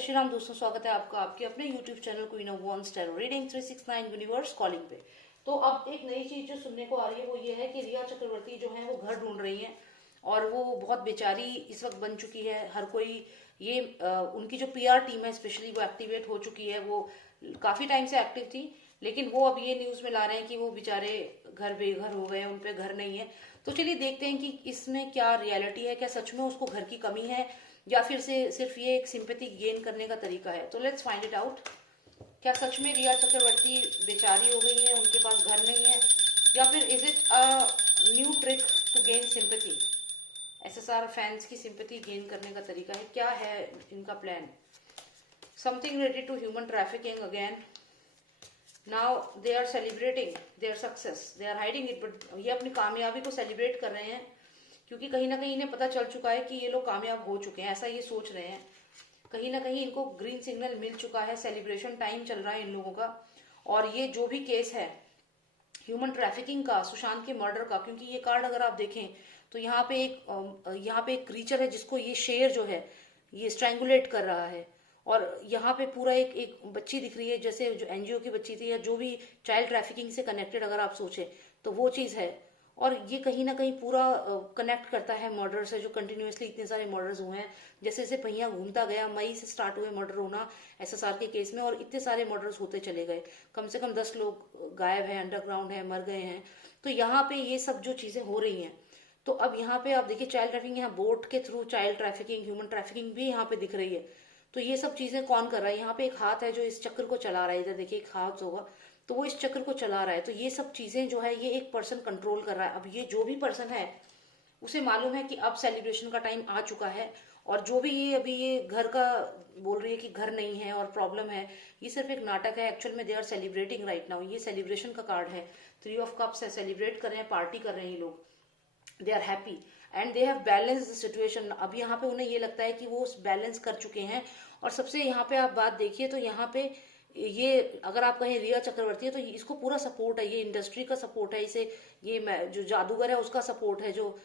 जय श्री राम दोस्तों, स्वागत है आपका आपके अपने YouTube channel queen of wands tarot reading 369 universe calling पे। तो अब एक नई चीज जो सुनने को आ रही है वो ये है कि रिया चक्रवर्ती जो है वो घर ढूंढ रही हैं और वो बहुत बेचारी इस वक्त बन चुकी है। हर कोई ये उनकी जो पीआर टीम है स्पेशली वो एक्टिवेट हो चुकी है। वो काफी टाइम से एक्टिव थी, लेकिन वो अब ये न्यूज में ला रहे हैं कि वो बेचारे घर बेघर हो गए, उन पे घर नहीं है। तो चलिए देखते हैं कि इसमें क्या रियलिटी है, क्या सच में उसको घर की कमी है या फिर से सिर्फ ये एक सिंपैथी गेन करने का तरीका है। तो लेट्स फाइंड इट आउट। क्या सच में रिया चक्रवर्ती बेचारी हो गई है, उनके पास घर नहीं है, या फिर is it a new trick to gain sympathy? SSR fans की सिंपैथी गेन करने का तरीका है, क्या है इनका plan? Something related to human trafficking again. Now they are celebrating their success, they are hiding it, but ये अपनी कामयाबी को सेलिब्रेट कर रहे हैं क्योंकि कहीं ना कहीं इन्हें पता चल चुका है कि ये लोग कामयाब हो चुके हैं, ऐसा ये सोच रहे हैं। कहीं ना कहीं इनको ग्रीन सिग्नल मिल चुका है, सेलिब्रेशन टाइम चल रहा है इन लोगों का। और ये जो भी केस है ह्यूमन ट्रैफिकिंग का, सुशांत के मर्डर का, क्योंकि ये कार्ड अगर आप देखें तो यहाँ पे एक क्रीचर है जिसको ये शेर जो है ये स्ट्रैंगुलेट कर रहा है। और यहाँ पे पूरा एक बच्ची दिख रही है, जैसे जो एनजीओ की बच्ची थी या जो भी चाइल्ड ट्रैफिकिंग से कनेक्टेड अगर आप सोचे तो वो चीज है। और ये कहीं ना कहीं पूरा कनेक्ट करता है मर्डर से, जो कंटिन्यूअसली इतने सारे मर्डर्स हुए हैं। जैसे जैसे पहिया घूमता गया, मई से स्टार्ट हुए मर्डर होना एसएसआर के केस में, और इतने सारे मर्डर्स होते चले गए। कम से कम 10 लोग गायब हैं, अंडरग्राउंड है, मर गए हैं। तो यहाँ पे ये सब जो चीजें हो रही हैं, तो अब यहाँ पे आप देखिए चाइल्ड ट्रैफिकिंग, यहाँ बोट के through child trafficking, human trafficking भी यहाँ पे दिख रही है। तो ये सब चीजें कौन कर रहा है? यहाँ पे एक हाथ है जो इस चक्र को चला रहा है, इधर देखिए एक हाथ होगा, तो वो इस चक्र को चला रहा है। तो ये सब चीजें जो है ये एक पर्सन कंट्रोल कर रहा है। अब ये जो भी पर्सन है उसे मालूम है कि अब सेलिब्रेशन का टाइम आ चुका है, और जो भी ये अभी ये घर का बोल रही है कि घर नहीं है और प्रॉब्लम है, ये सिर्फ एक नाटक है। एक्चुअल में they are celebrating right now. ये सेलिब्रेशन का कार्ड है, 3 ऑफ कप्स है, सेलिब्रेट कर रहे हैं, पार्टी कर रहे हैं ये लोग, they are happy and they have balance the situation. अब यहाँ पे उन्हें ये लगता है कि वो बैलेंस कर चुके हैं। और सबसे यहाँ पे आप बात देखिए तो यहाँ पे ये अगर आप कहें रिया चक्रवर्ती है तो इसको पूरा सपोर्ट है, ये इंडस्ट्री का सपोर्ट है इसे, ये जो जादूगर है उसका सपोर्ट है, जो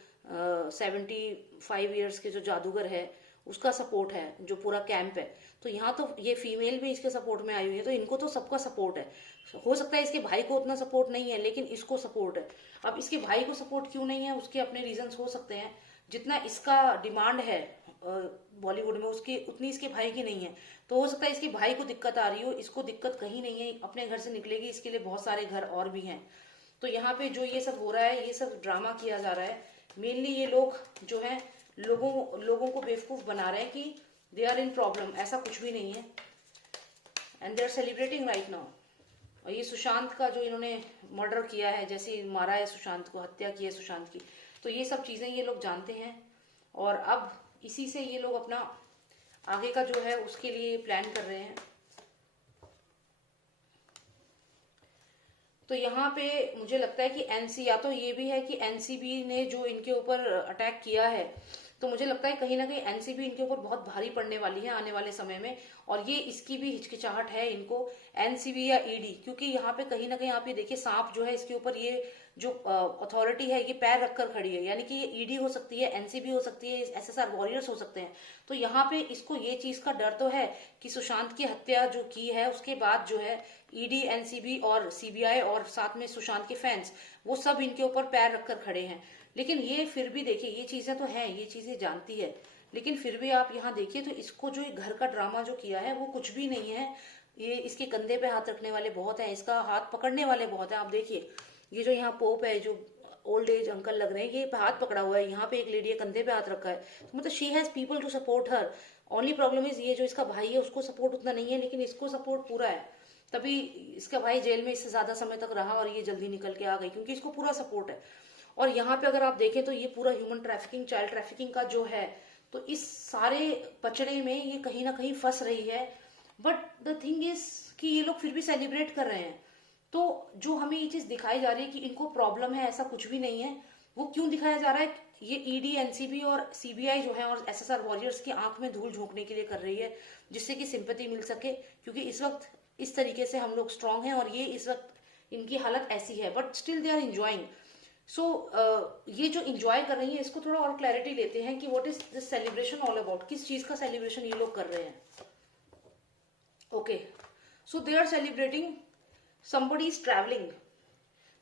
75 ईयर्स के जो जादूगर है उसका सपोर्ट है, जो पूरा कैंप है। तो यहाँ तो ये फीमेल भी इसके सपोर्ट में आई हुई है, तो इनको तो सबका सपोर्ट है। हो सकता है इसके भाई को उतना सपोर्ट नहीं है, लेकिन इसको सपोर्ट है। अब इसके भाई को सपोर्ट क्यों नहीं है, उसके अपने रीजंस हो सकते हैं। जितना इसका डिमांड है बॉलीवुड में, उसकी उतनी इसके भाई की नहीं है। तो हो सकता है इसके भाई को दिक्कत आ रही हो, इसको दिक्कत कहीं नहीं है, अपने घर से निकलेगी, इसके लिए बहुत सारे घर और भी हैं। तो यहाँ पे जो ये सब हो रहा है, ये सब ड्रामा किया जा रहा है। मेनली ये लोग जो है लोगों को बेवकूफ बना रहे हैं कि दे आर इन प्रॉब्लम, ऐसा कुछ भी नहीं है। And they are celebrating right now. और ये सुशांत का जो इन्होंने मर्डर किया है, जैसे मारा है सुशांत को, हत्या की है सुशांत की, तो ये सब चीजें ये लोग जानते हैं। और अब इसी से ये लोग अपना आगे का जो है उसके लिए प्लान कर रहे हैं। तो यहाँ पे मुझे लगता है कि एनसी, या तो ये भी है कि एनसीबी ने जो इनके ऊपर अटैक किया है, तो मुझे लगता है कहीं ना कहीं एनसीबी इनके ऊपर बहुत भारी पड़ने वाली है आने वाले समय में। और ये इसकी भी हिचकिचाहट है इनको, एनसीबी या ईडी, क्योंकि यहाँ पे कहीं ना कहीं आप ये देखिए सांप जो है इसके ऊपर, ये जो अथॉरिटी है ये पैर रखकर खड़ी है, यानी कि ये ईडी हो सकती है, एनसीबी हो सकती है, एसएसआर वॉरियर्स हो सकते हैं। तो यहाँ पे इसको ये चीज का डर तो है कि सुशांत की हत्या जो की है उसके बाद जो है ईडी, एनसीबी और सीबीआई और साथ में सुशांत के फैंस, वो सब इनके ऊपर पैर रखकर खड़े हैं। लेकिन ये फिर भी देखिए ये चीजें तो हैं, ये चीजें जानती है, लेकिन फिर भी आप यहाँ देखिए तो इसको जो घर का ड्रामा जो किया है वो कुछ भी नहीं है। ये इसके कंधे पे हाथ रखने वाले बहुत हैं, इसका हाथ पकड़ने वाले बहुत हैं। आप देखिए ये जो यहाँ पोप है, जो ओल्ड एज अंकल लग रहे हैं, ये हाथ पकड़ा हुआ है, यहाँ पे एक लेडी है कंधे पे हाथ रखा है। तो मतलब she has people to support her. Only problem is ये जो इसका भाई है उसको सपोर्ट उतना नहीं है, लेकिन इसको सपोर्ट पूरा है। तभी इसका भाई जेल में इससे ज्यादा समय तक रहा और ये जल्दी निकल के आ गई, क्योंकि इसको पूरा सपोर्ट है। और यहाँ पे अगर आप देखें तो ये पूरा ह्यूमन ट्रैफिकिंग, चाइल्ड ट्रैफिकिंग का जो है, तो इस सारे पचड़े में ये कहीं ना कहीं फंस रही है। बट द थिंग इज कि ये लोग फिर भी सेलिब्रेट कर रहे हैं। तो जो हमें ये चीज दिखाई जा रही है कि इनको प्रॉब्लम है, ऐसा कुछ भी नहीं है। वो क्यों दिखाया जा रहा है? ये ईडी, एनसीबी और सीबीआई जो है और एसएसआर वॉरियर्स की आंख में धूल झोंकने के लिए कर रही है, जिससे कि सिंपैथी मिल सके, क्योंकि इस वक्त इस तरीके से हम लोग स्ट्रांग हैं और ये इस वक्त इनकी हालत ऐसी है, but still they are enjoying. So ये जो इंजॉय कर रही है इसको थोड़ा और क्लैरिटी लेते हैं कि what is this celebration all about, किस चीज का सेलिब्रेशन ये लोग कर रहे हैं। Okay, so they are celebrating somebody is traveling।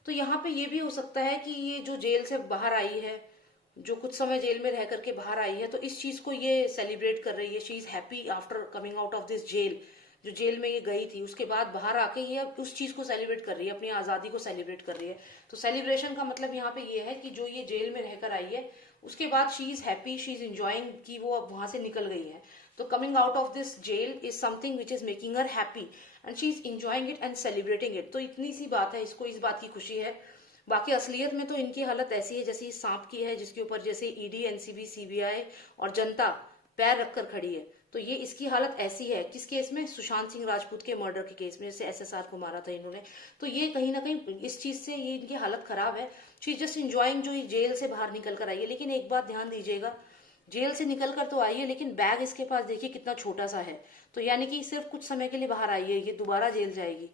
तो यहाँ पे ये भी हो सकता है कि ये जो जेल से बाहर आई है, जो कुछ समय जेल में रह करके बाहर आई है, तो इस चीज को ये सेलिब्रेट कर रही है। She is happy after coming out of this jail. जो जेल में ये गई थी उसके बाद बाहर आके ये अब उस चीज को सेलिब्रेट कर रही है, अपनी आजादी को सेलिब्रेट कर रही है। तो सेलिब्रेशन का मतलब यहाँ पे ये है कि जो ये जेल में रहकर आई है उसके बाद she is happy, she is enjoying कि वो अब वहां से निकल गई है। तो coming out of this jail is something which is making her happy and she is enjoying it and celebrating it. तो इतनी सी बात है, इसको इस बात की खुशी है। बाकी असलियत में तो इनकी हालत ऐसी है जैसे इस सांप की है, जिसके ऊपर जैसे ईडी, एनसीबी, सीबीआई और जनता पैर रखकर खड़ी है। तो ये इसकी हालत ऐसी है। किस केस में? सुशांत सिंह राजपूत के मर्डर के केस में, जैसे एसएसआर को मारा था इन्होंने। तो ये कहीं ना कहीं इस चीज से ये इनकी हालत खराब है। शी जस्ट इंजॉइंग जो ये जेल से बाहर निकल कर आई है। लेकिन एक बात ध्यान दीजिएगा, जेल से निकल कर तो आई है लेकिन बैग इसके पास देखिए कितना छोटा सा है। तो यानी कि सिर्फ कुछ समय के लिए बाहर आई है, ये दोबारा जेल जाएगी।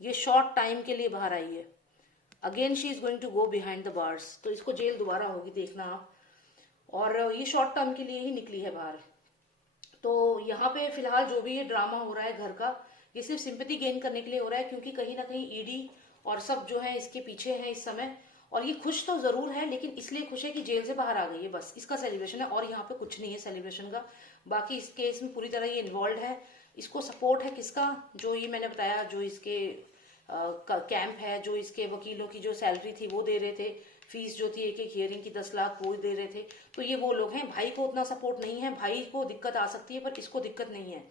ये शॉर्ट टाइम के लिए बाहर आई है। Again she is going to go behind the bars. तो इसको जेल दोबारा होगी, देखना आप। और ये शॉर्ट टर्म के लिए ही निकली है बाहर। तो यहाँ पे फिलहाल जो भी ये ड्रामा हो रहा है घर का, ये सिर्फ सिंपैथी गेन करने के लिए हो रहा है, क्योंकि कहीं ना कहीं ईडी और सब जो है इसके पीछे है इस समय। और ये खुश तो जरूर है, लेकिन इसलिए खुश है कि जेल से बाहर आ गई है, बस इसका सेलिब्रेशन है। और यहाँ पे कुछ नहीं है सेलिब्रेशन का। बाकी इस केस में पूरी तरह ये इन्वॉल्व है। इसको सपोर्ट है किसका? जो ये मैंने बताया, जो इसके कैंप है, जो इसके वकीलों की जो सैलरी थी वो दे रहे थे, फीस जो थी एक एक हियरिंग की 10 लाख वो दे रहे थे। तो ये वो लोग हैं। भाई को उतना सपोर्ट नहीं है, भाई को दिक्कत आ सकती है पर इसको दिक्कत नहीं है।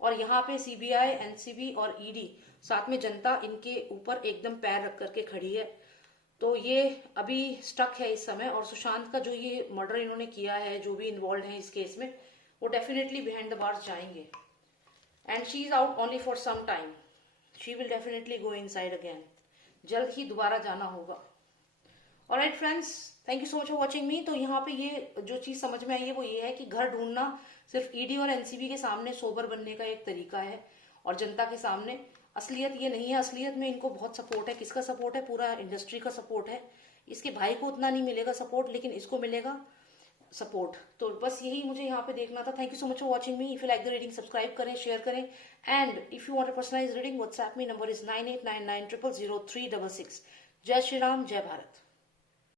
और यहाँ पे सीबीआई, एनसीबी और ईडी साथ में जनता इनके ऊपर एकदम पैर रख करके खड़ी है। तो ये अभी स्टक है इस समय। और सुशांत का जो ये मर्डर इन्होंने किया है, जो भी इन्वॉल्व है इस केस में, वो डेफिनेटली बिहाइंड द बार्स जाएंगे। And she is out only for some time. She will definitely go inside again. जल्द ही दोबारा जाना होगा। Alright friends, thank you so much for watching me. तो यहाँ पे ये जो चीज समझ में आई है वो ये है कि घर ढूंढना सिर्फ ईडी और एनसीबी के सामने सोबर बनने का एक तरीका है, और जनता के सामने असलियत ये नहीं है। असलियत में इनको बहुत सपोर्ट है। किसका सपोर्ट है? पूरा इंडस्ट्री का सपोर्ट है। इसके भाई को उतना नहीं मिलेगा सपोर्ट, लेकिन इसको मिलेगा सपोर्ट। तो बस यही मुझे यहाँ पे देखना था। Thank you so much for watching me. If you like the reading, subscribe करें, शेयर करें। And if you want a personalised reading, WhatsApp me, number is 9899000366। जय श्री राम, जय भारत।